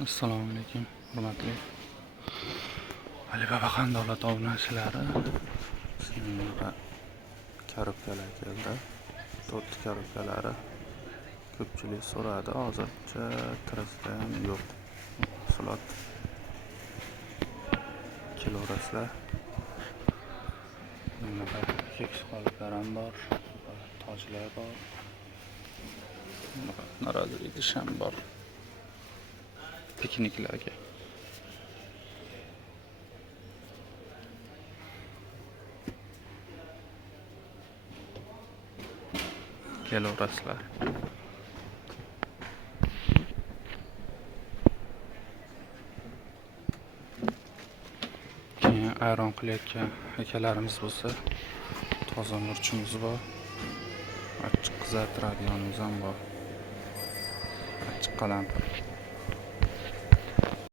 Assalomu alaykum, hurmatli Alibaba Qandolat obunachilari. Bunaqa korobkalar keldi. 4 korobkalari. Ko'pchilik so'radi, hozircha kirasida ham yo'q. Mahsulot kelaverasizlar. Bunaqa keks qoliplar ham bor, tojlar bor. Bunaqa norozilik idish ham bor. Pikniklarga. Kelaverasizlar. Keyin ayron qilayotgan akalarimiz bo'lsa, toza murchimiz bor. Achchiq qizartiradiganimiz ham bor. Achchiq qalampir.